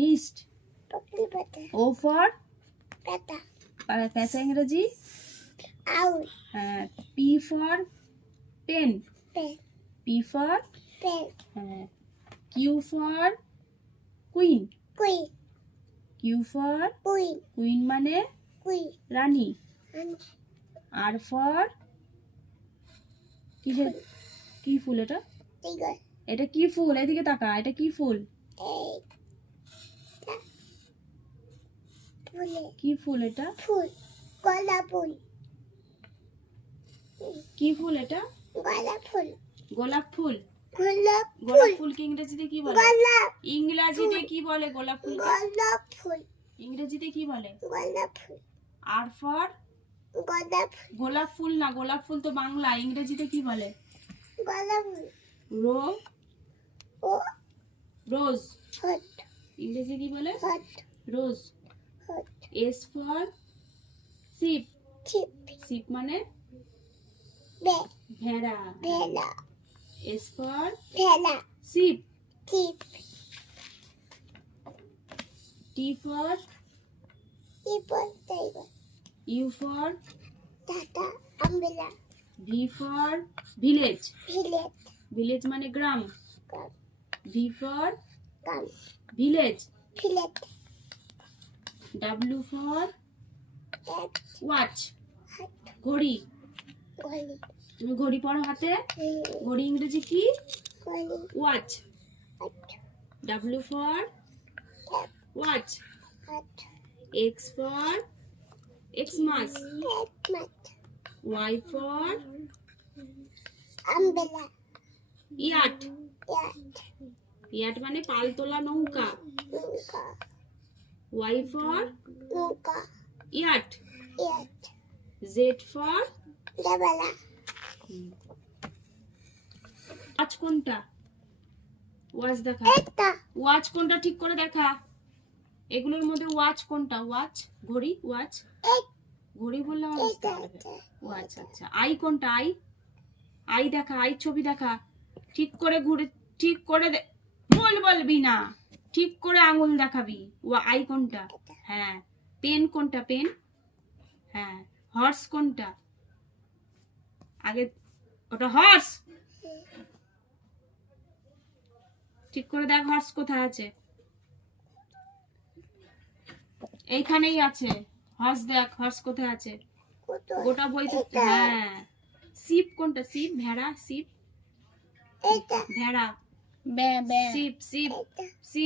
নিস্ট ও for. প্যাঁচা ইংরেজি. P for pen P for. Q for queen. Q for. Queen মানে. রানী আর ফর কিসের? কি ফুল এটা? এটা কি ফুল? এদিকে তাকা এটা কি ফুল? কি ফুল এটা Full. Gola full. কি ফুল এটা Gola full. গোলাপ ফুল গোলাপ full. ফুলকে ইংরেজিতে কি বলে Gola. ইংরেজিতে কি বলে গোলাপ ফুল Gola full. ইংরেজিতে কি বলে Gola full. R for full. গোলাপ ফুল না গোলাপ ফুল তো বাংলা ইংরেজিতে কি বলে Gola full. রো Oh. রোজ. ইংরেজি কি বলে. Rose. S for ship. Ship মানে. ভেড়া Bella. S for Bella. Ship Chip. T for People. Tiger. U for Tata. Umbrella. V for village Village. Village মানে গ্রাম Come. V for Come. Village Village. W for. Watch ঘড়ি। তুমি ঘড়ি পড়ো হাতে। ঘড়ি ইংরেজি কি? Watch. W for watch X for Xmas Y for Umbrella. Yacht yacht মানে পালতোলা নৌকা। Y for Nuka. Yacht Yacht. Z for Dabala. Watch কোনটা? ওয়াচ দেখা। ওয়াচ কোনটা ঠিক করে দেখা? এগুলোর মধ্যে ওয়াচ কোনটা? ওয়াচ ঘড়ি? ওয়াচ ঘড়ি বললে. ও আচ্ছা আচ্ছা। আই কোনটা? আই আই দেখা আই ছবি দেখা। ঠিক করে ঘুরে ঠিক করে বল বলবি না। ঠিক করে আঙুল দেখাবি। ও আই কোনটা? হ্যাঁ। পেন কোনটা? পেন? হ্যাঁ। হর্স কোনটা? আগে ওটা হর্স। ঠিক করে দেখ হর্স কোথায় আছে। এইখানেই আছে। হর্স দেখ হর্স কোথায় আছে। গোটা বইতে। হ্যাঁ। সিপ কোনটা? সিপ? ভেড়া? সিপ? ভেড়া. Ship ship. সিপ।